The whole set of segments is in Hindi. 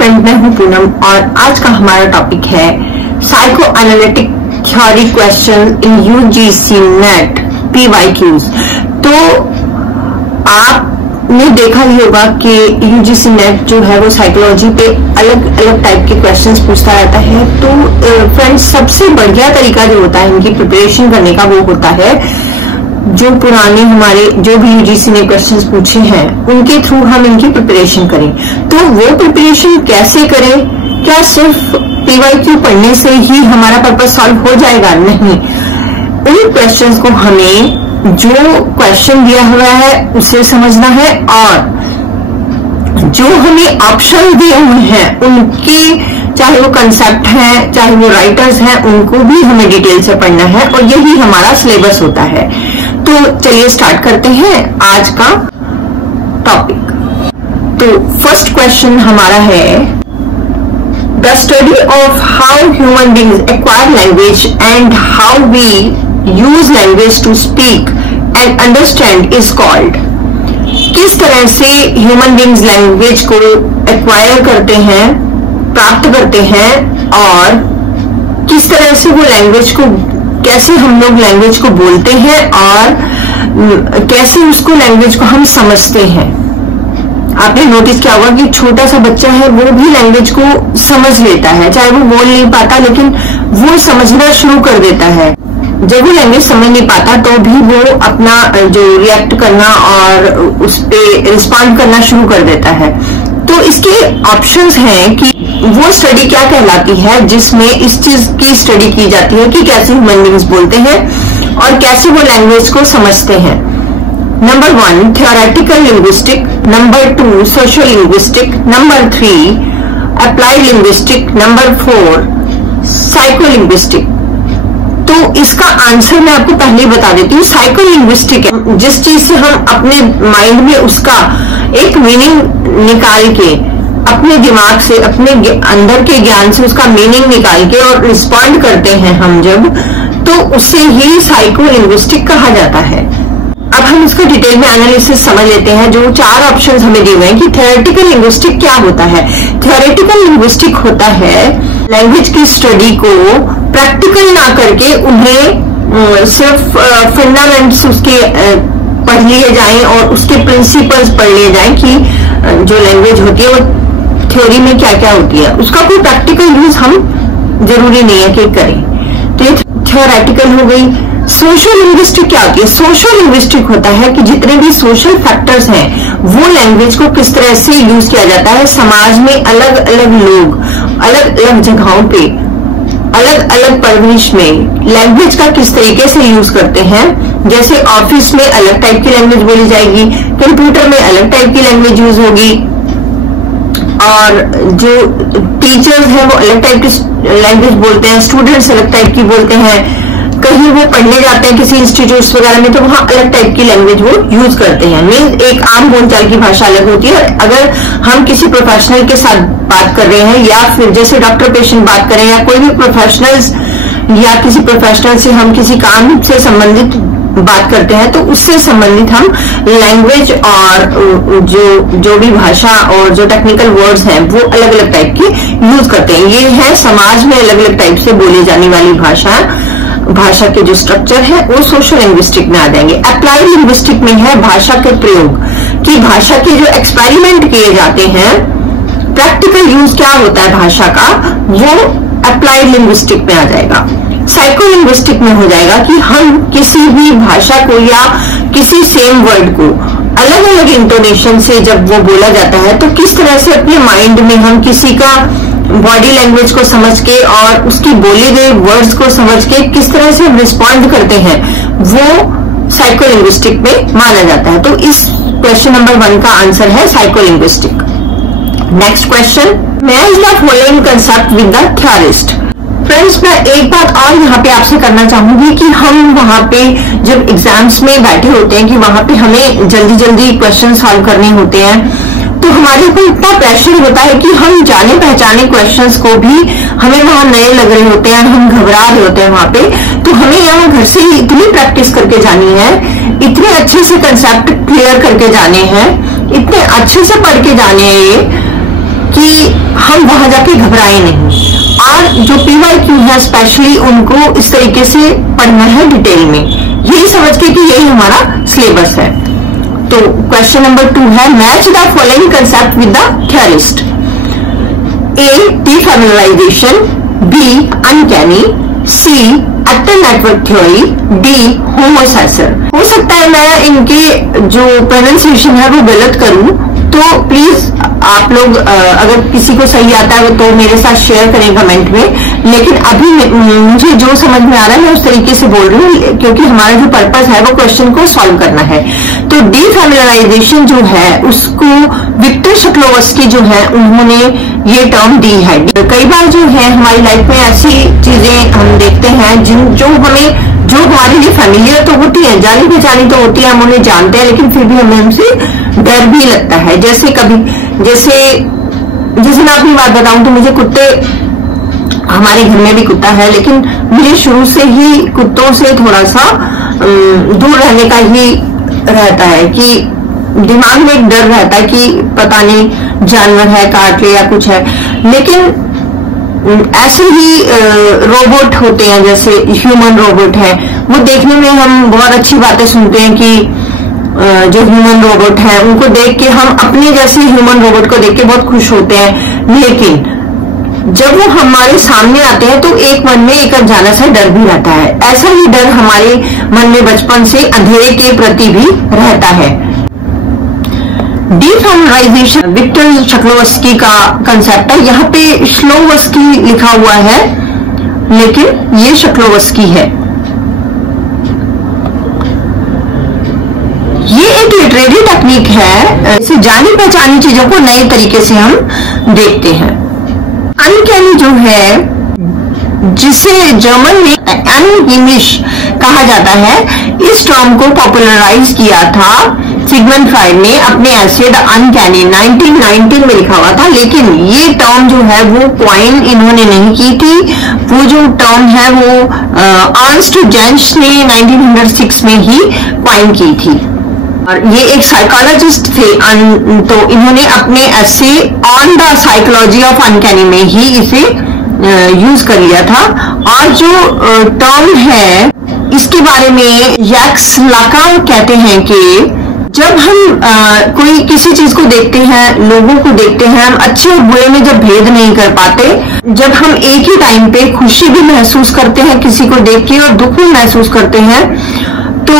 फ्रेंड, मैं हूं पूनम और आज का हमारा टॉपिक है psycho analytic theory question in UGC net PYQs। तो आपने देखा ही होगा कि यूजीसी नेट जो है वो साइकोलॉजी पे अलग अलग टाइप के क्वेश्चंस पूछता रहता है। तो फ्रेंड्स, सबसे बढ़िया तरीका जो होता है इनकी प्रिपरेशन करने का वो होता है जो पुराने हमारे जो भी यूजीसी ने क्वेश्चंस पूछे हैं उनके थ्रू हम इनकी प्रिपरेशन करें। तो वो प्रिपरेशन कैसे करें? क्या सिर्फ PYQ पढ़ने से ही हमारा पर्पस सॉल्व हो जाएगा? नहीं, उन क्वेश्चंस को हमें जो क्वेश्चन दिया हुआ है उसे समझना है और जो हमें ऑप्शन दिए हुए हैं उनके, चाहे वो कंसेप्ट है चाहे वो राइटर्स हैं, उनको भी हमें डिटेल से पढ़ना है और यही हमारा सिलेबस होता है। तो चलिए स्टार्ट करते हैं आज का टॉपिक। तो फर्स्ट क्वेश्चन हमारा है, the study of how human beings acquire language and how we use language to speak and understand is called. किस तरह से ह्यूमन बींग्स लैंग्वेज को एक्वायर करते हैं, प्राप्त करते हैं और किस तरह से वो लैंग्वेज को, कैसे हम लोग लैंग्वेज को बोलते हैं और कैसे उसको लैंग्वेज को हम समझते हैं। आपने नोटिस किया होगा कि छोटा सा बच्चा है वो भी लैंग्वेज को समझ लेता है, चाहे वो बोल नहीं पाता लेकिन वो समझना शुरू कर देता है। जब वो लैंग्वेज समझ नहीं पाता तो भी वो अपना जो रिएक्ट करना और उस पे रिस्पॉन्ड करना शुरू कर देता है। तो इसके ऑप्शंस हैं कि वो स्टडी क्या कहलाती है जिसमें इस चीज की स्टडी की जाती है कि कैसे ह्यूमन बींग्स बोलते हैं और कैसे वो लैंग्वेज को समझते हैं। Number 1 theoretical linguistic, number 2 social linguistic, number 3 applied linguistic, number 4 psycho linguistic. तो इसका आंसर मैं आपको पहले ही बता देती हूँ। साइको लिंग्विस्टिक है जिस चीज से हम अपने माइंड में उसका एक मीनिंग निकाल के, अपने दिमाग से, अपने अंदर के ज्ञान से उसका मीनिंग निकाल के और रिस्पॉन्ड करते हैं हम जब, तो उससे ही साइको लिंग्विस्टिक कहा जाता है। अब हम इसका डिटेल में एनालिसिस समझ लेते हैं। जो 4 ऑप्शंस हमें दिए हुए हैं कि थ्योरेटिकल लिंग्विस्टिक क्या होता है। थ्योरेटिकल लिंग्विस्टिक होता है लैंग्वेज की स्टडी को प्रैक्टिकल ना करके उन्हें सिर्फ फंडामेंट्स उसके पढ़ लिए जाएं और उसके प्रिंसिपल्स पढ़ लिए जाएं कि जो लैंग्वेज होती है वो थ्योरी में क्या क्या होती है, उसका कोई प्रैक्टिकल यूज हम जरूरी नहीं है कि करें। तो ये थ्योरेटिकल हो गई। सोशल लिंग्विस्टिक क्या होती है? सोशल लिंग्विस्टिक होता है कि जितने भी सोशल फैक्टर्स हैं वो लैंग्वेज को किस तरह से यूज किया जाता है समाज में। अलग अलग लोग अलग अलग जगहों पे अलग अलग परवरिश में लैंग्वेज का किस तरीके से यूज करते हैं। जैसे ऑफिस में अलग टाइप की लैंग्वेज बोली जाएगी, कंप्यूटर में अलग टाइप की लैंग्वेज यूज होगी और जो टीचर्स हैं वो अलग टाइप की लैंग्वेज बोलते हैं, स्टूडेंट्स अलग टाइप की बोलते हैं। कहीं वो पढ़ने जाते हैं किसी इंस्टीट्यूट्स वगैरह में तो वहां अलग टाइप की लैंग्वेज वो यूज करते हैं। मीन्स एक आम बोलचाल की भाषा अलग होती है। अगर हम किसी प्रोफेशनल के साथ बात कर रहे हैं या फिर जैसे डॉक्टर पेशेंट बात करें या कोई भी प्रोफेशनल्स या किसी प्रोफेशनल से हम किसी काम से संबंधित बात करते हैं तो उससे संबंधित हम लैंग्वेज और जो भी भाषा और जो टेक्निकल वर्ड्स हैं वो अलग अलग टाइप की यूज करते हैं। ये है समाज में अलग अलग टाइप से बोली जाने वाली भाषा के जो स्ट्रक्चर है वो सोशल लिंग्विस्टिक में आ जाएंगे। अप्लाइड लिंग्विस्टिक में है भाषा के प्रयोग कि भाषा के जो एक्सपेरिमेंट किए जाते हैं, प्रैक्टिकल यूज क्या होता है भाषा का, वो अप्लाइड लिंग्विस्टिक में आ जाएगा। साइको लिंग्विस्टिक में हो जाएगा कि हम किसी भी भाषा को या किसी सेम वर्ड को अलग अलग इंटोनेशन से जब वो बोला जाता है तो किस तरह से अपने माइंड में हम किसी का बॉडी लैंग्वेज को समझ के और उसकी बोले गए वर्ड्स को समझ के किस तरह से रिस्पॉन्ड करते हैं, वो साइको लिंग्विस्टिक में माना जाता है। तो इस क्वेश्चन नंबर 1 का आंसर है psycho linguistic. Next question, match the following concept with the theorist. Friends, मैं एक बात और यहाँ पे आपसे करना चाहूंगी कि हम वहां पे जब एग्जाम्स में बैठे होते हैं कि वहां पे हमें जल्दी जल्दी क्वेश्चन सॉल्व करने होते हैं तो हमारे ऊपर इतना प्रेशर होता है कि हम जाने पहचाने क्वेश्चंस को भी हमें वहां नए लग रहे होते हैं, हम घबरा रहे होते हैं वहां पे। तो हमें यहाँ घर से इतनी प्रैक्टिस करके जानी है, इतने अच्छे से कंसेप्ट क्लियर करके जाने हैं, इतने अच्छे से पढ़ के जाने हैं कि हम वहां जाके घबराए नहीं। और जो PYQ है स्पेशली उनको इस तरीके से पढ़ना है डिटेल में, यही समझ के कि यही हमारा सिलेबस है। तो क्वेश्चन नंबर 2 है, match the following concept with the theorist. A, defamiliarization, B, uncanny, C, actor network theory, D, होमोसेसर। हो सकता है मैं इनके जो प्रोनाउंसिएशन है वो गलत करूं, तो प्लीज आप लोग अगर किसी को सही आता है तो मेरे साथ शेयर करें कमेंट में, लेकिन अभी मुझे जो समझ में आ रहा है मैं उस तरीके से बोल रही हूँ, क्योंकि हमारा जो पर्पस है वो क्वेश्चन को सॉल्व करना है। तो डिफैमिलियराइजेशन जो है उसको विक्टर शक्लोवस्की जो है उन्होंने ये टर्म दी है। कई बार जो है हमारी लाइफ में ऐसी चीजें हम देखते हैं जो हमारे लिए फैमिलियर तो होती है, जानी पहचानी तो होती है, हम उन्हें जानते हैं, लेकिन फिर भी हमें उनसे डर भी लगता है। जैसे मैं अपनी बात बताऊं तो मुझे कुत्ते, हमारे घर में भी कुत्ता है, लेकिन मुझे शुरू से ही कुत्तों से थोड़ा सा दूर रहने का ही रहता है, कि दिमाग में एक डर रहता है कि पता नहीं जानवर है काट ले या कुछ है। लेकिन ऐसे ही रोबोट होते हैं, जैसे ह्यूमन रोबोट है, वो देखने में हम बहुत अच्छी बातें सुनते हैं कि जो ह्यूमन रोबोट है उनको देख के हम अपने जैसे ह्यूमन रोबोट को देख के बहुत खुश होते हैं, लेकिन जब वो हमारे सामने आते हैं तो एक मन में एक अनजाना सा डर भी रहता है। ऐसा ही डर हमारे मन में बचपन से अंधेरे के प्रति भी रहता है। डिफैमिलियराइजेशन विक्टर शक्लोवस्की का कंसेप्ट है। यहाँ पे श्लोवस्की लिखा हुआ है, लेकिन ये शक्लोवस्की है। ये एक लिटरेरी टेक्निक है, इसे जानी पहचानी चीजों को नए तरीके से हम देखते हैं। अनकैनी जो है, जिसे जर्मन में अनइंग्लिश कहा जाता है, इस टर्म को पॉपुलराइज किया था सिगमंड फ्राइड ने अपने ऐसे द अनकैनी 1919 में लिखा हुआ था। लेकिन ये टर्म जो है वो कॉइन इन्होंने नहीं की थी, वो जो टर्म है वो अर्नस्ट जेंश ने 1906 में ही कॉइन की थी। और ये एक साइकोलॉजिस्ट थे, तो इन्होंने अपने ऐसे on the psychology of uncanny में ही इसे यूज कर लिया था। और जो टर्म है इसके बारे में जैक्स लाकान कहते हैं कि जब हम कोई किसी चीज को देखते हैं, लोगों को देखते हैं, हम अच्छे और बुरे में जब भेद नहीं कर पाते, जब हम एक ही टाइम पे खुशी भी महसूस करते हैं किसी को देख के और दुख भी महसूस करते हैं, तो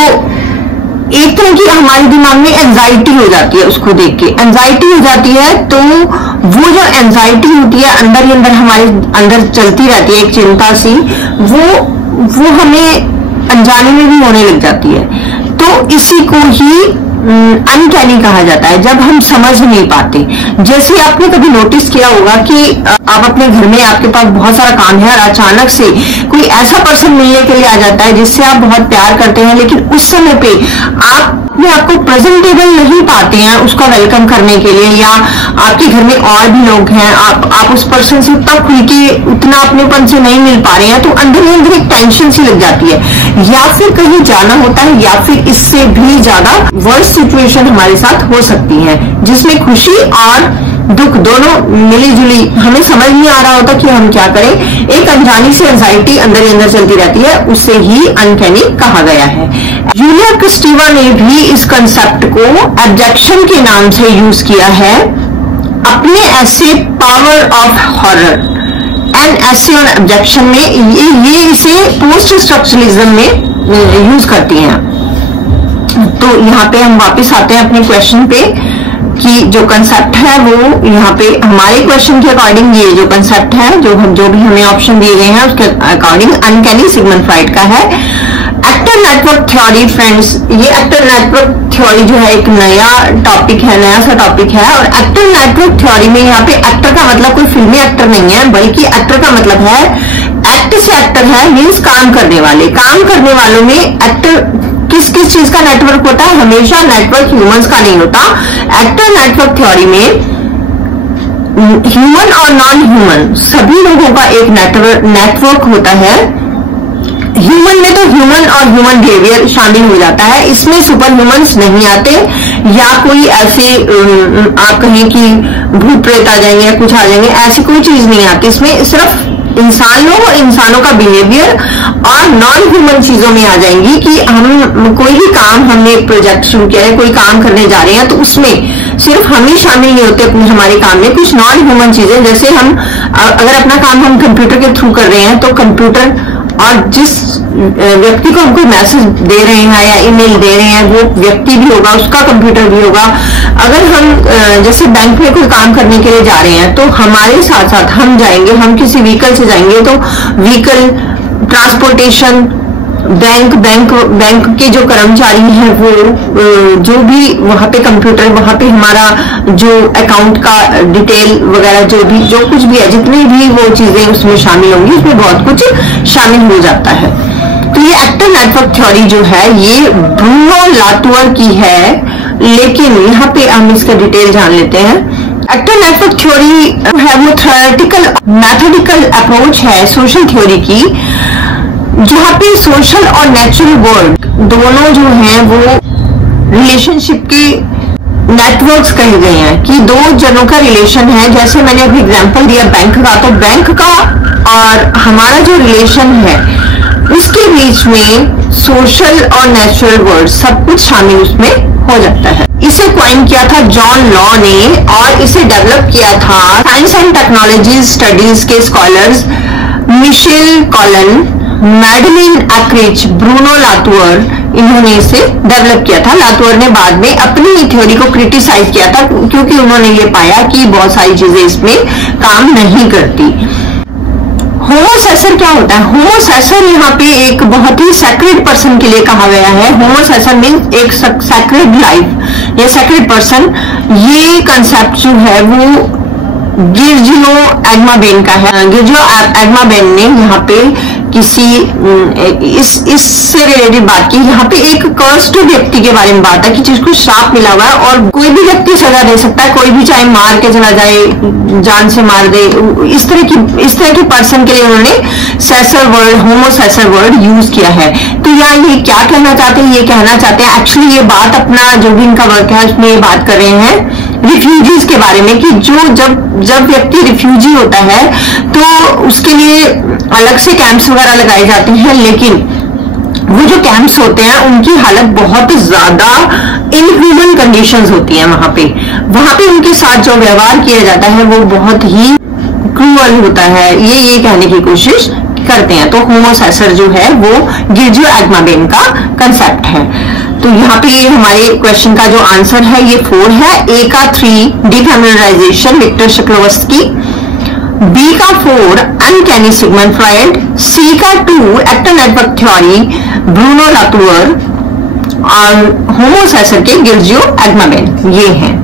एक तरह की हमारे दिमाग में एंजाइटी हो जाती है उसको देख के। एंजाइटी हो जाती है तो वो जो एंजाइटी होती है अंदर ही अंदर हमारे अंदर चलती रहती है, एक चिंता सी, वो हमें अनजाने में भी होने लग जाती है। तो इसी को ही अनकैनी कहा जाता है, जब हम समझ नहीं पाते। जैसे आपने कभी नोटिस किया होगा कि आप अपने घर में, आपके पास बहुत सारा काम है और अचानक से कोई ऐसा पर्सन मिलने के लिए आ जाता है जिससे आप बहुत प्यार करते हैं, लेकिन उस समय पे आप अपने आप को प्रेजेंटेबल नहीं पाते हैं उसका वेलकम करने के लिए, या आपके घर में और भी लोग हैं, आप उस पर्सन से उतना खुल के उतना अपनेपन से नहीं मिल पा रहे हैं, तो अंदर ही अंदर एक टेंशन सी लग जाती है, या फिर कहीं जाना होता है, या फिर इससे भी ज्यादा वर्स्ट सिचुएशन हमारे साथ हो सकती है, जिसमें खुशी और दुख दोनों मिली जुली, हमें समझ नहीं आ रहा होता कि हम क्या करें। एक अनजानी से एंजाइटी अंदर ही अंदर चलती रहती है, उससे ही अनकैनी कहा गया है। यूलिया क्रिस्टीवा ने भी इस कंसेप्ट को एब्जेक्शन के नाम से यूज किया है अपने ऐसे पावर ऑफ हॉरर एंड ऐसे ऑन एब्जेक्शन में। ये इसे पोस्ट स्ट्रक्चरलिज्म में यूज करती हैं। तो यहाँ पे हम वापस आते हैं अपने क्वेश्चन पे कि जो कंसेप्ट है वो यहाँ पे हमारे क्वेश्चन के अकॉर्डिंग, ये जो कंसेप्ट है जो भी हमें ऑप्शन दिए गए हैं उसके अकॉर्डिंग अनकैनी सिगमंड फ्राइड का है। एक्टर नेटवर्क थ्योरी फ्रेंड्स, ये एक्टर नेटवर्क थ्योरी जो है एक नया टॉपिक है, नया सा टॉपिक है। और एक्टर नेटवर्क थ्योरी में यहाँ पे एक्टर का मतलब कोई फिल्मी एक्टर नहीं है, बल्कि एक्टर का मतलब है, एक्ट से एक्टर है मीन्स काम करने वाले। काम करने वालों में एक्टर किस किस चीज का नेटवर्क होता है, हमेशा नेटवर्क ह्यूमंस का नहीं होता। एक्टर नेटवर्क थ्योरी में ह्यूमन और नॉन ह्यूमन सभी लोगों का एक नेटवर्क होता है। ह्यूमन में तो ह्यूमन और ह्यूमन बिहेवियर शामिल हो जाता है, इसमें सुपर ह्यूमन्स नहीं आते या कोई ऐसे आप कहें कि भूत प्रेत आ जाएंगे या कुछ आ जाएंगे, ऐसी कोई चीज नहीं आती। इसमें सिर्फ इंसानों और इंसानों का बिहेवियर और नॉन ह्यूमन चीजों में आ जाएंगी कि हम कोई भी काम, हमने एक प्रोजेक्ट शुरू किया है, कोई काम करने जा रहे हैं, तो उसमें सिर्फ हम ही शामिल नहीं होते अपने हमारे काम में, कुछ नॉन ह्यूमन चीजें, जैसे हम अगर अपना काम हम कंप्यूटर के थ्रू कर रहे हैं तो कंप्यूटर और जिस व्यक्ति को हम कोई मैसेज दे रहे हैं या ईमेल दे रहे हैं वो व्यक्ति भी होगा, उसका कंप्यूटर भी होगा। अगर हम जैसे बैंक में कोई काम करने के लिए जा रहे हैं तो हमारे साथ साथ हम जाएंगे, हम किसी व्हीकल से जाएंगे तो व्हीकल, ट्रांसपोर्टेशन, बैंक के जो कर्मचारी हैं वो जो भी वहां पे कंप्यूटर, वहां पे हमारा जो अकाउंट का डिटेल वगैरह जो कुछ भी है, जितनी भी वो चीजें उसमें शामिल होंगी, उसमें बहुत कुछ शामिल हो जाता है। तो ये एक्टिव नेटवर्क थ्योरी जो है ये ब्रूनो लातुअर की है, लेकिन यहाँ पे हम इसका डिटेल जान लेते हैं। एक्टिव नेटवर्क थ्योरी है वो थ्योरेटिकल मैथमेटिकल अप्रोच है सोशल थ्योरी की, जहाँ पे सोशल और नेचुरल वर्ल्ड दोनों जो हैं वो रिलेशनशिप के नेटवर्क्स कहे गए हैं कि दो जनों का रिलेशन है। जैसे मैंने अभी एग्जांपल दिया बैंक का, तो बैंक का और हमारा जो रिलेशन है उसके बीच में सोशल और नेचुरल वर्ल्ड सब कुछ शामिल उसमें हो जाता है। इसे क्वाइन किया था जॉन लॉ ने और इसे डेवलप किया था साइंस एंड टेक्नोलॉजी स्टडीज के scholars Michel Callon, Madeleine Akrich, Bruno Latour, इन्होंने इसे डेवलप किया था। लातुअर ने बाद में अपनी थ्योरी को क्रिटिसाइज किया था क्योंकि उन्होंने ये पाया कि बहुत सारी चीजें इसमें काम नहीं करती। होमोसेसर क्या होता है? होमोसेसर यहाँ पे एक बहुत ही सैक्रेड पर्सन के लिए कहा गया है। होमोसेसर मीन्स एक सैक्रेड लाइफ या सैक्रेड पर्सन। ये कंसेप्ट जो है वो गिरजियो एडमाबेन का है। गिरजियो एडमाबेन ने यहाँ पे किसी इससे रिलेटेड बात की। यहाँ पे एक कर्स्ड व्यक्ति के बारे में बात है कि जिसको श्राप मिला हुआ है और कोई भी व्यक्ति सजा दे सकता है, कोई भी चाहे मार के चला जाए, जान से मार दे, इस तरह के पर्सन के लिए उन्होंने सेसर वर्ड, होमोसेसर वर्ड यूज किया है। तो यहाँ ये क्या कहना चाहते हैं? ये कहना चाहते हैं एक्चुअली ये बात अपना जो भी इनका वर्क है उसमें ये बात कर रहे हैं रिफ्यूजीज के बारे में कि जो जब व्यक्ति रिफ्यूजी होता है तो उसके लिए अलग से कैंप्स वगैरह लगाए जाते हैं, लेकिन वो जो कैंप्स होते हैं उनकी हालत बहुत ज्यादा इनह्यूमन कंडीशंस होती हैं। वहां पे उनके साथ जो व्यवहार किया जाता है वो बहुत ही क्रूअल होता है, ये कहने की कोशिश करते हैं। तो होमोसेसर जो है वो गिरजियो एडमाबेन का कंसेप्ट है। तो यहाँ पे हमारे क्वेश्चन का जो आंसर है ये 4 है। ए का 3 डिफेमिनाइजेशन विक्टर शिक्लोवस्की, बी का 4 अनकैनी सिगमंड फ्रॉइड, सी का 2 active network theory Bruno Latour और होमोसेसर के गिरजियो एडमाबेन। ये है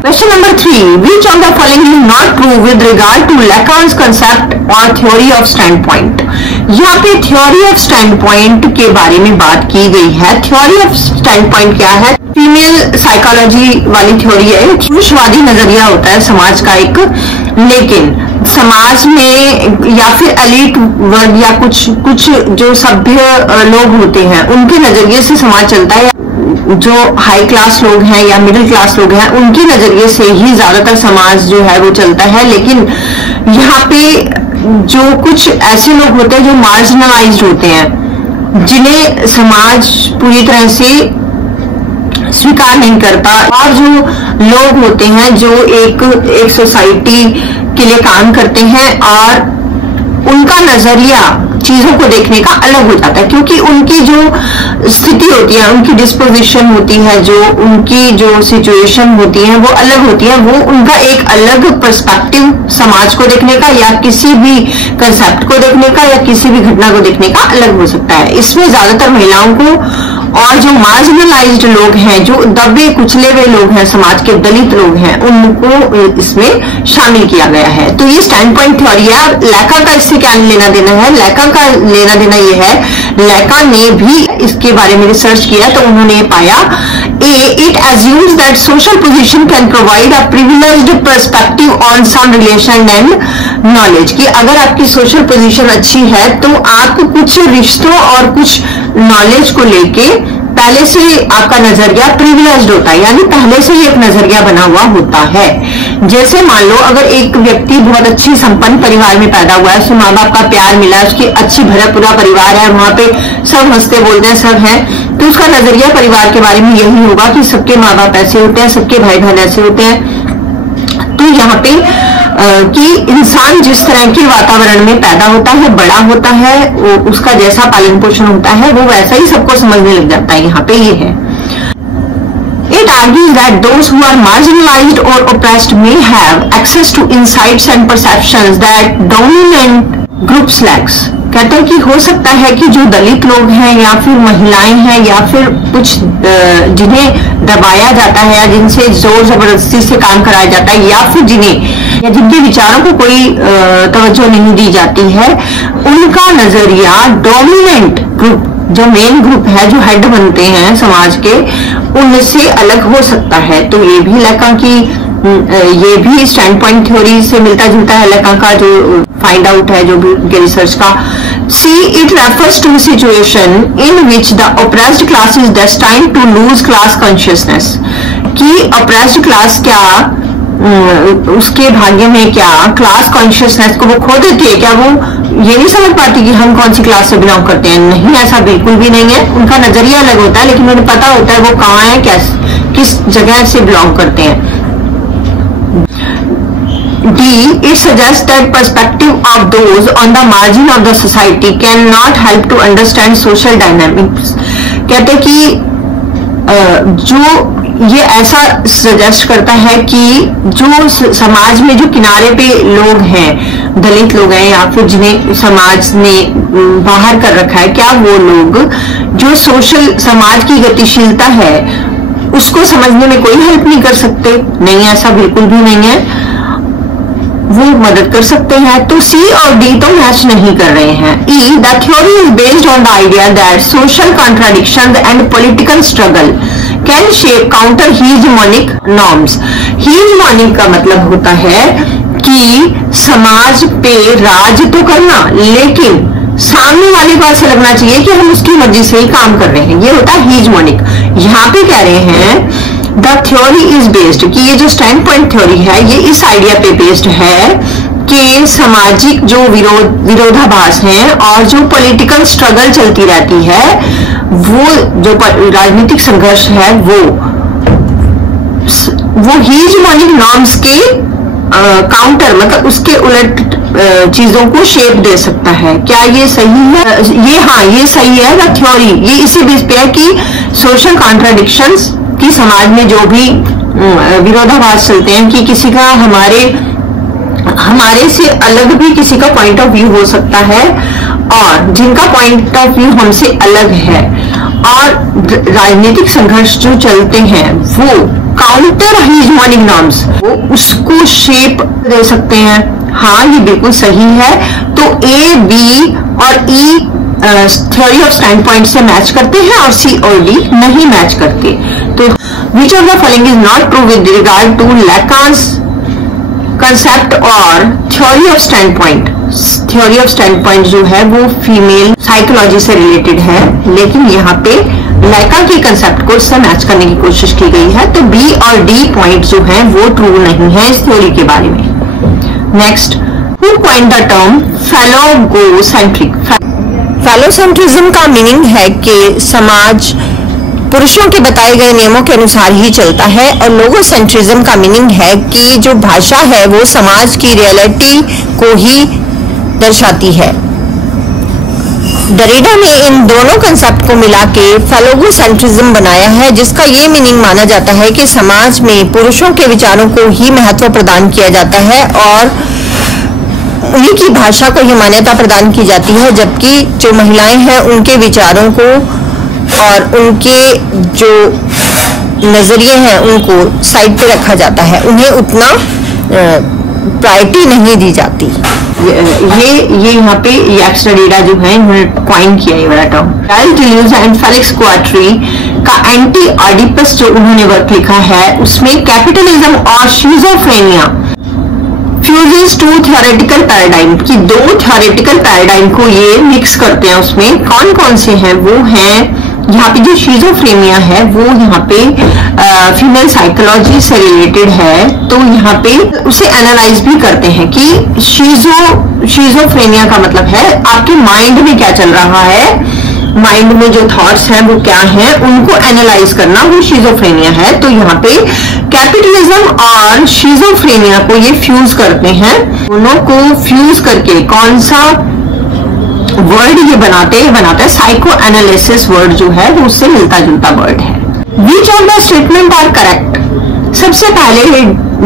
question number 3। Which of the following is not true with regard to Lacan's concept और थ्योरी ऑफ स्टैंड पॉइंट। यहाँ पे थ्योरी ऑफ स्टैंड पॉइंट के बारे में बात की गई है। थ्योरी ऑफ स्टैंड पॉइंट क्या है? फीमेल साइकोलॉजी वाली थ्योरी है। पुरुषवादी नजरिया होता है समाज का एक, लेकिन समाज में या फिर एलीट वर्ग या कुछ जो सभ्य लोग होते हैं उनके नजरिए से समाज चलता है। जो हाई क्लास लोग हैं या मिडिल क्लास लोग हैं उनके नजरिए से ही ज्यादातर समाज जो है वो चलता है। लेकिन यहाँ पे जो कुछ ऐसे लोग होते हैं जो मार्जिनलाइज्ड होते हैं, जिन्हें समाज पूरी तरह से स्वीकार नहीं करता, और जो लोग होते हैं जो एक सोसाइटी के लिए काम करते हैं और उनका नजरिया चीजों को देखने का अलग हो जाता है, क्योंकि उनकी जो स्थिति होती है, उनकी डिस्पोजिशन होती है, जो उनकी जो सिचुएशन होती है वो अलग होती है। वो उनका एक अलग पर्सपेक्टिव समाज को देखने का या किसी भी कंसेप्ट को देखने का या किसी भी घटना को देखने का अलग हो सकता है। इसमें ज्यादातर महिलाओं को और जो मार्जिनलाइज्ड लोग हैं, जो दबे कुचले हुए लोग हैं, समाज के दलित लोग हैं, उनको इसमें शामिल किया गया है। तो ये स्टैंड पॉइंट थ्योरी है। लैका का इससे क्या लेना देना है? लैका का लेना देना ये है, लैका ने भी इसके बारे में रिसर्च किया तो उन्होंने पाया it assumes that social position can provide a privileged perspective on some relation and knowledge, कि अगर आपकी सोशल पोजीशन अच्छी है तो आप कुछ रिश्तों और कुछ नॉलेज को लेके पहले से आपका नजरिया प्रिविलेज्ड होता है, यानी पहले से ही एक नजरिया बना हुआ होता है। जैसे मान लो अगर एक व्यक्ति बहुत अच्छी संपन्न परिवार में पैदा हुआ है, उसके माँ बाप का प्यार मिला, उसकी अच्छी भरा पूरा परिवार है, वहां पे सब हंसते बोलते हैं, सब है, तो उसका नजरिया परिवार के बारे में यही होगा कि सबके माँ बाप ऐसे होते हैं, सबके भाई बहन ऐसे होते हैं। तो यहाँ पे कि इंसान जिस तरह के वातावरण में पैदा होता है, बड़ा होता है, उसका जैसा पालन पोषण होता है वो वैसा ही सबको समझने लग जाता है। यहाँ पे ये है, It argues that those who are marginalized or oppressed may have access to insights and perceptions that dominant groups lacks। कहते हैं कि हो सकता है कि जो दलित लोग हैं या फिर महिलाएं हैं या फिर कुछ जिन्हें दबाया जाता है या जिनसे जोर जबरदस्ती से काम कराया जाता है या फिर जिनके विचारों को कोई तवज्जो नहीं दी जाती है, उनका नजरिया डोमिनेंट ग्रुप, जो मेन ग्रुप है, जो हेड बनते हैं समाज के, उनसे अलग हो सकता है। तो ये भी लैका की ये भी स्टैंड पॉइंट थ्योरी से मिलता जुलता है, लैका का जो फाइंड आउट है जो भी रिसर्च का। C it refers to situation in which the oppressed class is destined to lose class consciousness, कि ऑप्रेस्ड क्लास क्या उसके भाग्य में क्या क्लास कॉन्शियसनेस को वो खो देती है, क्या वो ये नहीं समझ पाती कि हम कौन सी क्लास से बिलोंग करते हैं? नहीं, ऐसा बिल्कुल भी नहीं है। उनका नजरिया अलग होता है लेकिन उन्हें पता होता है वो कहाँ है, किस जगह से बिलोंग करते हैं। D. It suggests that perspective of those on the margin of the society cannot help to understand social dynamics। कहते कि जो ये ऐसा सजेस्ट करता है कि जो समाज में जो किनारे पे लोग हैं, दलित लोग हैं या फिर जिन्हें समाज ने बाहर कर रखा है, क्या वो लोग जो सोशल समाज की गतिशीलता है उसको समझने में कोई हेल्प नहीं कर सकते? नहीं, ऐसा बिल्कुल भी नहीं है, वो मदद कर सकते हैं। तो सी और डी तो मैच नहीं कर रहे हैं। E the theory is based on the idea that social contradiction and political struggle can shape counter hegemonic norms. Hegemonic का मतलब होता है कि समाज पे राज तो करना, लेकिन सामने वाले को ऐसा लगना चाहिए कि हम उसकी मर्जी से ही काम कर रहे हैं, ये होता है हीजमोनिक। यहाँ पे कह रहे हैं द थ्योरी इज बेस्ड, कि ये जो स्टैंड पॉइंट थ्योरी है ये इस आइडिया पे बेस्ड है कि सामाजिक जो विरोधाभास हैं और जो पॉलिटिकल स्ट्रगल चलती रहती है, वो जो राजनीतिक संघर्ष है वो हीजमोनिक नॉर्म्स के काउंटर, मतलब उसके उलट चीजों को शेप दे सकता है। क्या ये सही है? ये सही है। द थ्योरी ये इसी बेस पे है कि सोशल कॉन्ट्राडिक्शंस कि समाज में जो भी विरोधाभास चलते हैं कि किसी का हमारे से अलग भी किसी का पॉइंट ऑफ व्यू हो सकता है, और जिनका पॉइंट ऑफ व्यू हमसे अलग है और राजनीतिक संघर्ष जो चलते हैं वो काउंटर हीजमोनिक नॉर्म्स, वो उसको शेप दे सकते हैं। हाँ, ये बिल्कुल सही है। तो ए, बी और ई थ्योरी ऑफ स्टैंड पॉइंट से मैच करते हैं और सी और डी नहीं मैच करते। तो which of the following is not true with regard to Lacan's concept और theory of standpoint. Theory of standpoint जो है वो फीमेल साइकोलॉजी से रिलेटेड है, लेकिन यहाँ पे लैका के कंसेप्ट को इससे मैच करने की कोशिश की गई है। तो बी और डी पॉइंट जो है वो ट्रू नहीं है इस थ्योरी के बारे में। Next, who coined the term phallogocentric. Phallocentrism का मीनिंग है कि समाज पुरुषों के बताए गए नियमों के अनुसार ही चलता है, और लोगोसेंट्रिज्म का मीनिंग है कि जो भाषा है वो समाज की रियलिटी को ही दर्शाती है। डरेडा ने इन दोनों कंसेप्ट को मिला के फैलोगोसेंट्रिज्म बनाया है, जिसका ये मीनिंग माना जाता है कि समाज में पुरुषों के विचारों को ही महत्व प्रदान किया जाता है और उन्हीं की भाषा को ही मान्यता प्रदान की जाती है, जबकि जो महिलाएं हैं उनके विचारों को और उनके जो नजरिए हैं उनको साइड पे रखा जाता है, उन्हें उतना प्रायोरिटी नहीं दी जाती। ये यहाँ पे एक्स डरेडा जो है इन्होंने कॉइन किया ये वाला term. Child deluge and Felix क्वाट्री का एंटी ऑडिपस जो उन्होंने वर्क लिखा है उसमें कैपिटलिज्म और schizophrenia fuses to theoretical paradigm की दो थ्योरेटिकल पैराडाइम को ये मिक्स करते हैं। उसमें कौन कौन से हैं? वो हैं यहाँ पे जो शिज़ोफ्रेनिया है वो यहाँ पे फीमेल साइकोलॉजी से रिलेटेड है, तो यहाँ पे उसे एनालाइज भी करते हैं कि शिज़ोफ्रेनिया का मतलब है आपके माइंड में क्या चल रहा है, माइंड में जो थॉट्स हैं वो क्या हैं, उनको एनालाइज करना वो शिज़ोफ्रेनिया है। तो यहाँ पे कैपिटलिज्म और शिज़ोफ्रेनिया को ये फ्यूज करते हैं, दोनों को फ्यूज करके कौन सा वर्ड ये बनाते हैं साइको एनालिसिस वर्ड जो है वो उससे मिलता जुलता वर्ड है। Which of the statement are correct? सबसे पहले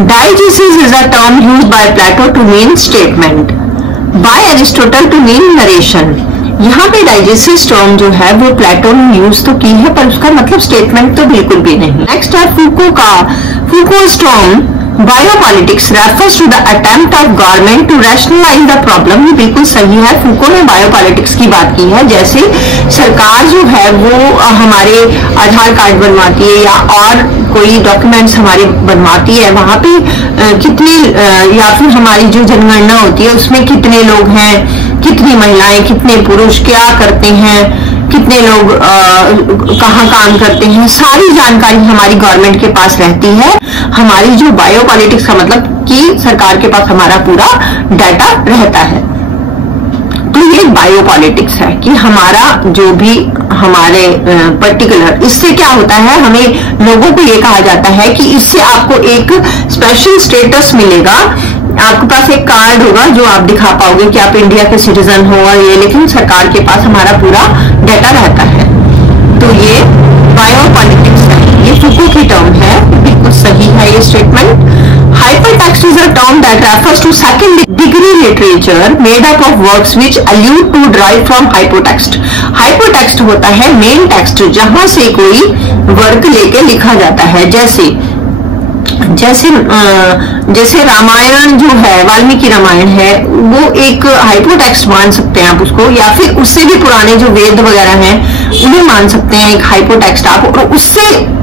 diegesis is a term used by Plato to mean statement, by Aristotle to mean narration. यहाँ पे डाइजेसिस टर्म जो है वो प्लेटो ने यूज तो की है पर उसका मतलब स्टेटमेंट तो बिल्कुल भी नहीं। नेक्स्ट है Foucault's term biopolitics refers to the attempt of government to rationalise the problem. ये बिल्कुल सही है, फूको ने बायोपॉलिटिक्स की बात की है, जैसे सरकार जो है वो हमारे आधार कार्ड बनवाती है या और कोई डॉक्यूमेंट्स हमारे बनवाती है, वहां पे कितने या फिर हमारी जो जनगणना होती है उसमें कितने लोग हैं, कितनी महिलाएं, कितने पुरुष क्या करते हैं, कितने लोग कहाँ काम करते हैं, सारी जानकारी हमारी गवर्नमेंट के पास रहती है। हमारी जो बायोपॉलिटिक्स का मतलब कि सरकार के पास हमारा पूरा डाटा रहता है, तो ये बायोपॉलिटिक्स है कि हमारा जो भी हमारे पर्टिकुलर, इससे क्या होता है, हमें लोगों को ये कहा जाता है कि इससे आपको एक स्पेशल स्टेटस मिलेगा, आपके पास एक कार्ड होगा जो आप दिखा पाओगे कि आप इंडिया के सिटीजन हो और ये, लेकिन सरकार के पास हमारा पूरा डाटा रहता है। तो ये बायोपॉलिटिक्स है, ये फूको की टर्म है, बिल्कुल सही है ये statement. Hypertext is a term that refers to second degree literature made up of works which allude to derive from hypotext. Hypotext होता है मेन टेक्स्ट, जहां से कोई वर्क लेके लिखा जाता है, जैसे रामायण जो है, वाल्मीकि रामायण है, वो एक हाइपोटेक्स्ट मान सकते हैं आप उसको, या फिर उससे भी पुराने जो वेद वगैरह हैं उन्हें मान सकते हैं एक हाइपोटेक्स्ट आप। और उससे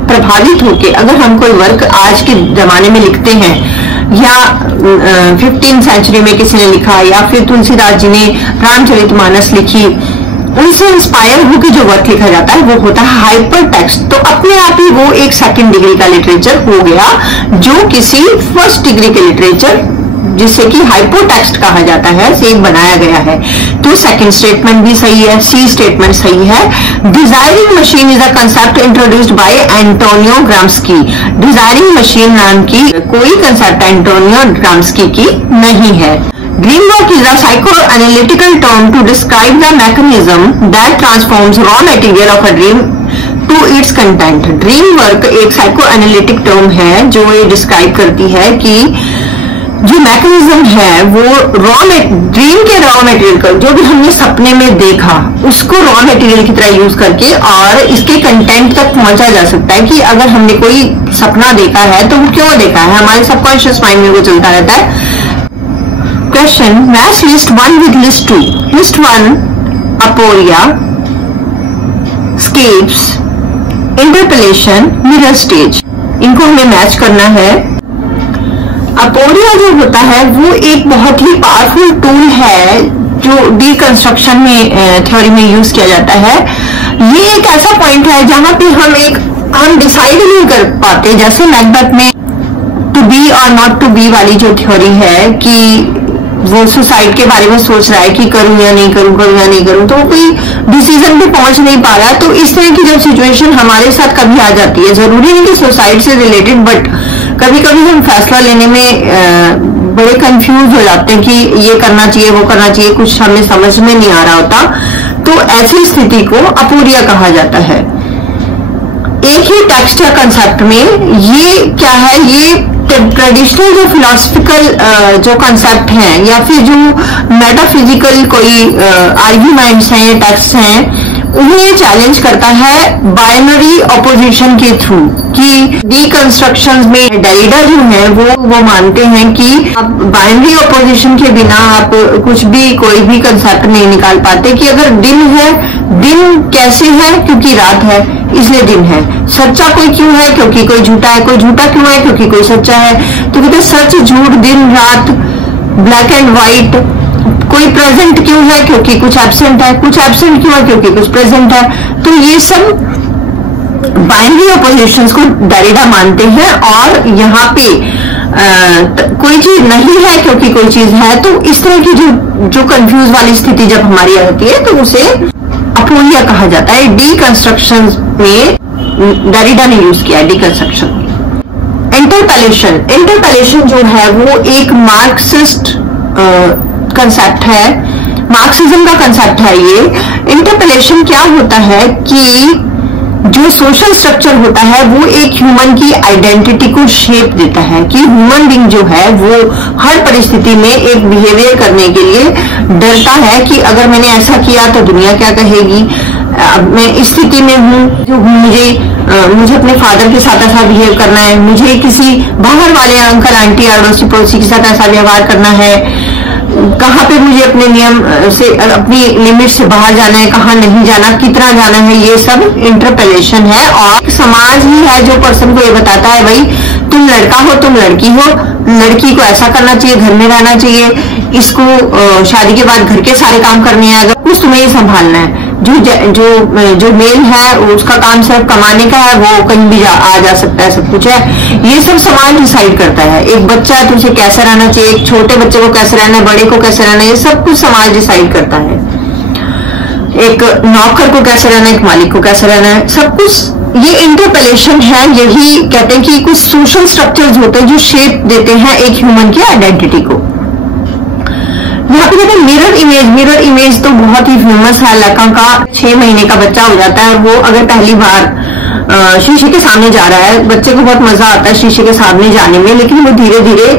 प्रभावित होके अगर हम कोई वर्क आज के जमाने में लिखते हैं या 15th सेंचुरी में किसी ने लिखा या फिर तुलसीदास जी ने रामचरितमानस लिखी, उनसे इंस्पायर होकर जो वर्क लिखा जाता है वो होता है हाइपर टेक्स्ट। तो अपने आप ही वो एक सेकंड डिग्री का लिटरेचर हो गया जो किसी फर्स्ट डिग्री के लिटरेचर जिसे कि हाइपोटेक्स्ट कहा जाता है से बनाया गया है। तो सेकंड स्टेटमेंट भी सही है, सी स्टेटमेंट सही है। Desiring machine is a concept introduced by Antonio Gramsci. Desiring machine नाम की कोई कंसेप्ट एंटोनियो ग्राम्स्की की नहीं है। Dream work is a psychoanalytical term to describe the mechanism that transforms raw material of a dream to its content. Dream work एक साइकोएनालिटिक टर्म है जो ये डिस्क्राइब करती है कि जो मैकेनिज्म है वो ड्रीम के रॉ मटेरियल का, जो भी हमने सपने में देखा उसको रॉ मटेरियल की तरह यूज करके और इसके कंटेंट तक पहुंचा जा सकता है कि अगर हमने कोई सपना देखा है तो वो क्यों देखा है, हमारे सबकॉन्शियस माइंड में वो चलता रहता है। Question: Match list 1 with list 2. List 1 aporia, scapes, interpellation, mirror stage. इनको हमें मैच करना है। अपोरिया जो होता है वो एक बहुत ही पावरफुल टूल है जो डीकंस्ट्रक्शन में थ्योरी में यूज किया जाता है। ये एक ऐसा पॉइंट है जहां पे हम डिसाइड नहीं कर पाते, जैसे मैकबेथ में टू बी और नॉट टू बी वाली जो थ्योरी है कि वो सुसाइड के बारे में सोच रहा है कि करूं या नहीं करूं, तो वो कोई डिसीजन पे पहुंच नहीं पा रहा। तो इस तरह की जब सिचुएशन हमारे साथ कभी आ जाती है, जरूरी नहीं कि सुसाइड से रिलेटेड, बट कभी कभी हम फैसला लेने में बड़े कंफ्यूज हो जाते हैं कि ये करना चाहिए, वो करना चाहिए, कुछ हमें समझ में नहीं आ रहा होता। तो ऐसी स्थिति को अपोरिया कहा जाता है। एक ही टेक्स्ट या कंसेप्ट में ये क्या है, ये ट्रेडिशनल जो फिलोसफिकल जो कंसेप्ट हैं या फिर जो मेटाफिजिकल कोई आर्ग्यूमेंट्स हैं, टेक्स्ट हैं, उन्हें चैलेंज करता है बाइनरी ऑपोजिशन के थ्रू। कि डीकंस्ट्रक्शंस में डेरिडा जो है वो मानते हैं कि आप बाइनरी ऑपोजिशन के बिना आप कुछ भी कोई भी कंसेप्ट नहीं निकाल पाते। कि अगर दिन है, दिन कैसे है, क्योंकि रात है, इसलिए दिन है। सच्चा कोई क्यों है? क्योंकि कोई झूठा है। कोई झूठा क्यों है? क्योंकि कोई सच्चा है। तो कहते सच झूठ दिन रात, ब्लैक एंड व्हाइट। कोई प्रेजेंट क्यों है? क्योंकि कुछ एब्सेंट है। कुछ एब्सेंट क्यों है? क्योंकि कुछ प्रेजेंट है। तो ये सब बाइनरी ऑपोजिशंस को डेरिडा मानते हैं। और यहाँ पे कोई चीज नहीं है क्योंकि कोई चीज है। तो इस तरह की जो कंफ्यूज वाली स्थिति जब हमारी होती है तो उसे अपोलिया कहा जाता है। डीकंस्ट्रक्शन में डेरिडा ने यूज किया है डिकंस्ट्रक्शन। इंटरपेलेशन जो है वो एक मार्क्सिस्ट कंसेप्ट है, मार्क्सिज्म का कंसेप्ट है ये। इंटरपेलेशन क्या होता है कि जो सोशल स्ट्रक्चर होता है वो एक ह्यूमन की आइडेंटिटी को शेप देता है, कि ह्यूमन बीइंग जो है वो हर परिस्थिति में एक बिहेवियर करने के लिए डरता है कि अगर मैंने ऐसा किया तो दुनिया क्या कहेगी। अब मैं इस स्थिति में हूँ, मुझे अपने फादर के साथ ऐसा बिहेव करना है, मुझे किसी बाहर वाले अंकल आंटी अड़ोसी पड़ोसी के साथ ऐसा व्यवहार करना है, कहाँ पे मुझे अपने नियम से, अपनी लिमिट से बाहर जाना है, कहाँ नहीं जाना, कितना जाना है। ये सब इंटरपेलेशन है। और समाज ही है जो पर्सन को ये बताता है भाई तुम लड़का हो, तुम लड़की हो, लड़की को ऐसा करना चाहिए, घर में रहना चाहिए, इसको शादी के बाद घर के सारे काम करने हैं, अगर कुछ तुम्हें ही संभालना है। जो मेल है उसका काम सिर्फ कमाने का है, वो कहीं भी आ जा सकता है, सब कुछ है। ये सब समाज डिसाइड करता है। एक बच्चा है तो उसे कैसे रहना चाहिए, एक छोटे बच्चे को कैसे रहना है, बड़े को कैसे रहना है, ये सब कुछ समाज डिसाइड करता है। एक नौकर को कैसे रहना है, एक मालिक को कैसे रहना है, सब कुछ ये इंटरपेलेशन है। यही कहते हैं कि कुछ सोशल स्ट्रक्चर्स होते हैं जो शेप देते हैं एक ह्यूमन की आइडेंटिटी को। यहाँ पे कहते हैं मिरर इमेज तो बहुत ही फेमस है। लड़का का 6 महीने का बच्चा हो जाता है और वो अगर पहली बार शीशे के सामने जा रहा है, बच्चे को बहुत मजा आता है शीशे के सामने जाने में, लेकिन वो धीरे धीरे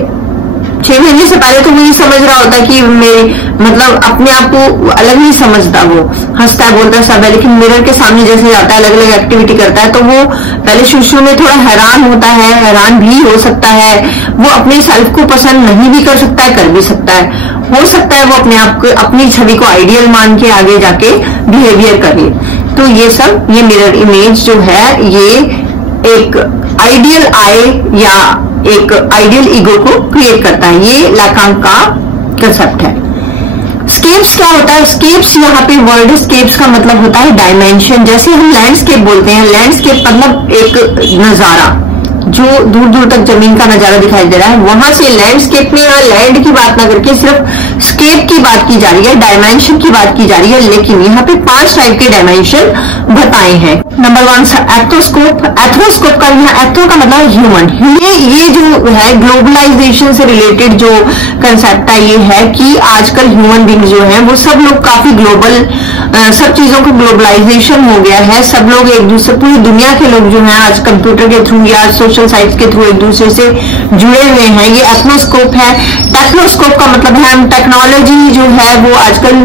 6 महीने से पहले तो वो ये समझ रहा होता है कि मेरे मतलब अपने आप को अलग नहीं समझता, वो हंसता है, बोलता है सब है, लेकिन मिरर के सामने जैसे जाता है, अलग अलग एक्टिविटी करता है, तो वो पहले शुरू में थोड़ा हैरान होता है, हैरान भी हो सकता है, वो अपने सेल्फ को पसंद नहीं भी कर सकता है, कर भी सकता है, हो सकता है वो अपने आप को, अपनी छवि को आइडियल मान के आगे जाके बिहेवियर करे। तो ये सब, ये मिरर इमेज जो है ये एक आइडियल आई या एक आइडियल ईगो को क्रिएट करता है। ये लाकान का कंसेप्ट है। स्केप्स क्या होता है? स्केप्स, यहाँ पे वर्ड स्केप्स का मतलब होता है डायमेंशन। जैसे हम लैंडस्केप बोलते हैं, लैंडस्केप मतलब एक नजारा जो दूर दूर तक जमीन का नजारा दिखाई दे रहा है, वहां से लैंडस्केप में यहाँ लैंड की बात ना करके सिर्फ स्केप की बात की जा रही है, डायमेंशन की बात की जा रही है। लेकिन यहाँ पे 5 टाइप के डायमेंशन बताए हैं। नंबर 1 एथ्रोस्कोप। एथ्रोस्कोप का यहाँ एथ्रो का मतलब ह्यूमन। ये जो है ग्लोबलाइजेशन से रिलेटेड जो कंसेप्ट है, ये है कि आजकल ह्यूमन बींग जो है वो सब लोग काफी ग्लोबल, सब चीजों का ग्लोबलाइजेशन हो गया है। सब लोग एक दूसरे, पूरी दुनिया के लोग जो हैं आज कंप्यूटर के थ्रू या सोशल साइट्स के थ्रू एक दूसरे से जुड़े हुए हैं। ये एथ्रोस्कोप है। टेक्नोस्कोप का मतलब है हम टेक्नोलॉजी जो है वो आजकल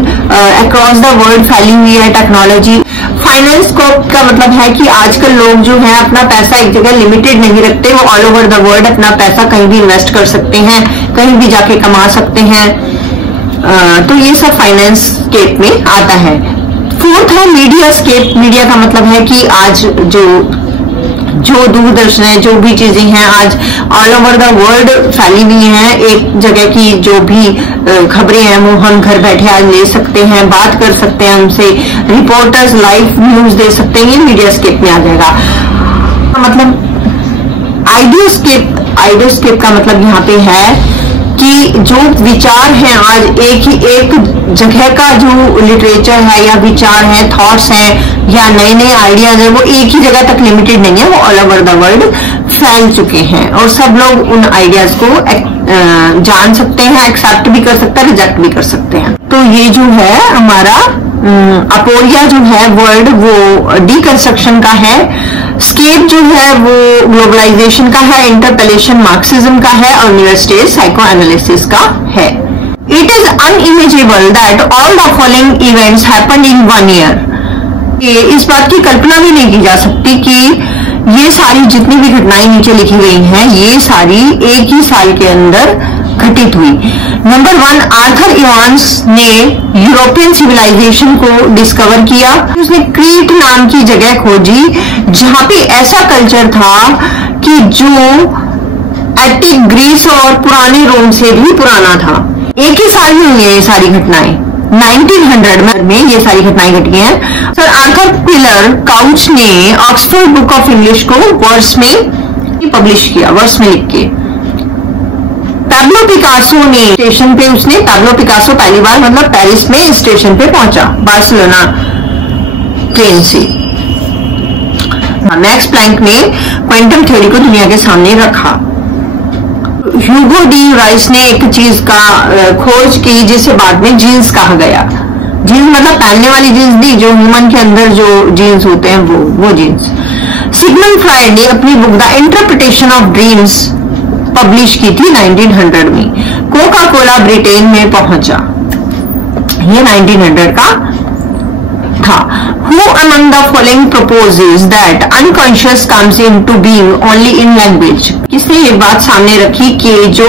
अक्रॉस द वर्ल्ड फैली हुई है टेक्नोलॉजी। फाइनेंस स्कोप का मतलब है कि आजकल लोग जो है अपना पैसा एक जगह लिमिटेड नहीं रखते, वो ऑल ओवर द वर्ल्ड अपना पैसा कहीं भी इन्वेस्ट कर सकते हैं, कहीं भी जाके कमा सकते हैं। तो ये सब फाइनेंस स्केप में आता है। 4th है मीडिया स्केप। मीडिया का मतलब है कि आज जो दूरदर्शन है, जो भी चीजें हैं आज ऑल ओवर द वर्ल्ड फैली हुई हैं। एक जगह की जो भी खबरें हैं वो हम घर बैठे आज ले सकते हैं, बात कर सकते हैं उनसे, रिपोर्टर्स लाइव न्यूज दे सकते हैं। ये मीडिया स्केप में आ जाएगा। मतलब आइडियोस्केप का मतलब यहाँ पे है कि जो विचार हैं आज एक जगह का जो लिटरेचर है या विचार है, थॉट्स हैं या नए नए आइडियाज है, वो एक ही जगह तक लिमिटेड नहीं है, वो ऑल ओवर द वर्ल्ड फैल चुके हैं और सब लोग उन आइडियाज को जान सकते हैं, एक्सेप्ट भी कर सकते हैं, रिजेक्ट भी कर सकते हैं। तो ये जो है हमारा अपोलिया जो है वर्ड वो डीकंस्ट्रक्शन का है। स्केप जो है वो ग्लोबलाइजेशन का है। इंटरपेलेशन मार्क्सिज्म का है और न्यू स्टेज साइको एनालिसिस का है। It is unimaginable that all the following events happened in 1 year. इस बात की कल्पना भी नहीं की जा सकती कि ये सारी जितनी भी घटनाएं नीचे लिखी गई हैं ये सारी एक ही साल के अंदर घटित हुई। नंबर 1, आर्थर इवांस ने यूरोपियन सिविलाइजेशन को डिस्कवर किया। उसने क्रीट नाम की जगह खोजी जहां पे ऐसा कल्चर था कि जो एंटिक ग्रीस और पुराने रोम से भी पुराना था। एक ही साल में हुई है ये सारी घटनाएं, 1900 में ये सारी घटनाएं घटी हैं। सर आर्थर क्विलर काउच ने ऑक्सफोर्ड बुक ऑफ इंग्लिश को वर्स में पब्लिश किया, वर्स में लिख के। पैब्लो पिकासो ने स्टेशन पे, उसने पैब्लो पिकासो पहली बार मतलब पेरिस में स्टेशन पे पहुंचा बार्सिलोना ट्रेन से। मैक्स प्लैंक ने क्वांटम थ्योरी को दुनिया के सामने रखा। ह्यूगो डी राइस ने एक चीज का खोज की जिसे बाद में जीन्स कहा गया। जीन्स मतलब पहनने वाली जीन्स नहीं, जो ह्यूमन के अंदर जो जीन्स होते हैं वो जीन्स। सिगमंड फ्राइड ने अपनी book the interpretation of dreams publish की थी 1900 में। कोका कोला ब्रिटेन में पहुंचा, ये 1900 का था। Who among the following proposes that unconscious comes into being only in language? किसने ये बात सामने रखी कि जो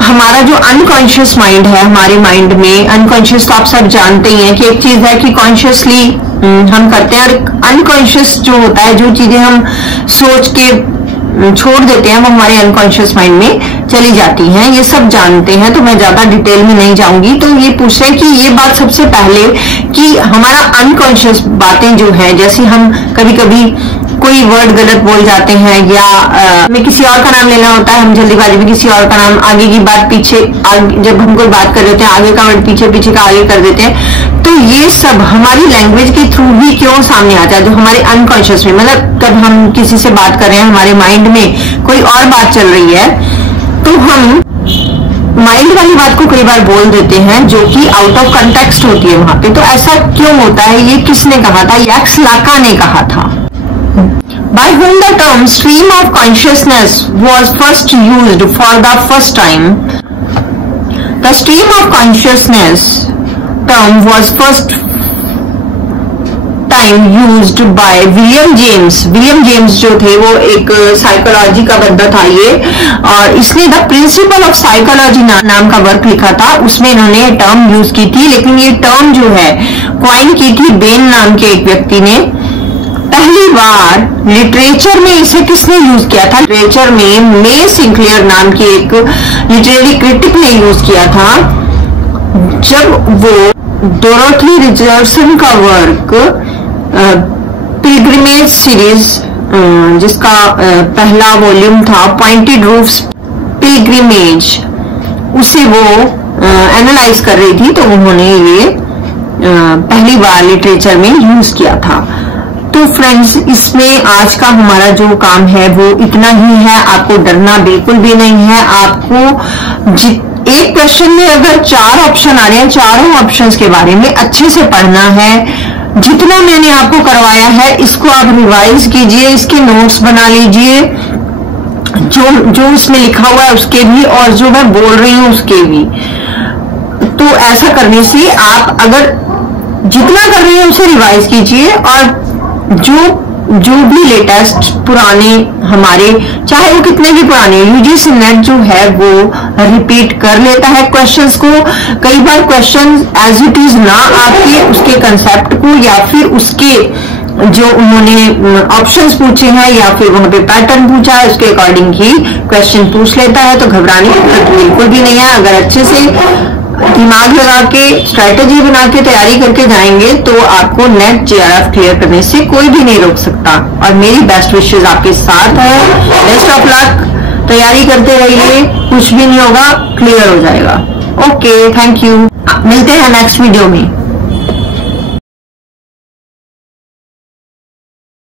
हमारा जो अनकॉन्शियस माइंड है, हमारे माइंड में अनकॉन्शियस तो आप सब जानते ही हैं कि एक चीज है कि कॉन्शियसली हम करते हैं और अनकॉन्शियस जो होता है, जो चीजें हम सोच के छोड़ देते हैं वो हमारे अनकॉन्शियस माइंड में चली जाती हैं। ये सब जानते हैं तो मैं ज्यादा डिटेल में नहीं जाऊंगी। तो ये पूछ रहे हैं कि ये बात सबसे पहले कि हमारा अनकॉन्शियस बातें जो है, जैसे हम कभी कभी कोई वर्ड गलत बोल जाते हैं या हमें किसी और का नाम लेना होता है, हम जल्दीबाजी में किसी और का नाम, आगे की बात पीछे, जब हम कोई बात कर देते हैं आगे का वर्ड पीछे, पीछे का आगे कर देते हैं। तो ये सब हमारी लैंग्वेज के थ्रू ही क्यों सामने आता है, जो हमारे अनकॉन्शियस में, मतलब जब हम किसी से बात कर रहे हैं हमारे माइंड में कोई और बात चल रही है तो हम माइंड वाली बात को कई बार बोल देते हैं जो कि आउट ऑफ कंटेक्स्ट होती है वहां पे। तो ऐसा क्यों होता है, ये किसने कहा था? जैक्स लाका ने कहा था। By whom the term stream of consciousness was first used for the first time? The stream of consciousness term was first time used by William James. William James जो थे वो एक साइकोलॉजी का बंदा था ये, और इसने द प्रिंसिपल ऑफ साइकोलॉजी नाम का वर्क लिखा था। उसमें इन्होंने टर्म यूज की थी, लेकिन ये टर्म जो है क्वाइन की थी बेन नाम के एक व्यक्ति ने। पहली बार लिटरेचर में इसे किसने यूज किया था? लिटरेचर में मे सिंक्लेयर नाम की एक लिटरेरी क्रिटिक ने यूज किया था, जब वो डोरोथी रिचर्डसन का वर्क पिलग्रिमेज सीरीज, जिसका पहला वॉल्यूम था पॉइंटेड रूफ्स पिलग्रिमेज, उसे वो एनालाइज कर रही थी, तो उन्होंने ये पहली बार लिटरेचर में यूज किया था। तो फ्रेंड्स, इसमें आज का हमारा जो काम है वो इतना ही है। आपको डरना बिल्कुल भी नहीं है। आपको एक क्वेश्चन में अगर 4 ऑप्शन आ रहे हैं, चारों ऑप्शंस के बारे में अच्छे से पढ़ना है। जितना मैंने आपको करवाया है इसको आप रिवाइज कीजिए, इसके नोट्स बना लीजिए, जो इसमें लिखा हुआ है उसके भी और जो मैं बोल रही हूँ उसके भी। तो ऐसा करने से आप अगर जितना कर रहे हैं उसे रिवाइज कीजिए, और जो भी लेटेस्ट पुराने हमारे, चाहे वो कितने भी पुराने, यूजीसी नेट जो है वो रिपीट कर लेता है क्वेश्चंस को। कई बार क्वेश्चन एज इट इज ना आके उसके कंसेप्ट को या फिर उसके जो उन्होंने ऑप्शंस पूछे हैं या फिर वहां पे पैटर्न पूछा है उसके अकॉर्डिंग ही क्वेश्चन पूछ लेता है। तो घबराने की जरूरत बिल्कुल भी नहीं है। अगर अच्छे से दिमाग लगा के स्ट्रैटेजी बना के तैयारी करके जाएंगे तो आपको नेट जेआरएफ क्लियर करने से कोई भी नहीं रोक सकता। और मेरी बेस्ट विशेष आपके साथ है। बेस्ट ऑफ लक, तैयारी करते रहिए, कुछ भी नहीं होगा, क्लियर हो जाएगा। Okay, thank you. मिलते हैं नेक्स्ट वीडियो में।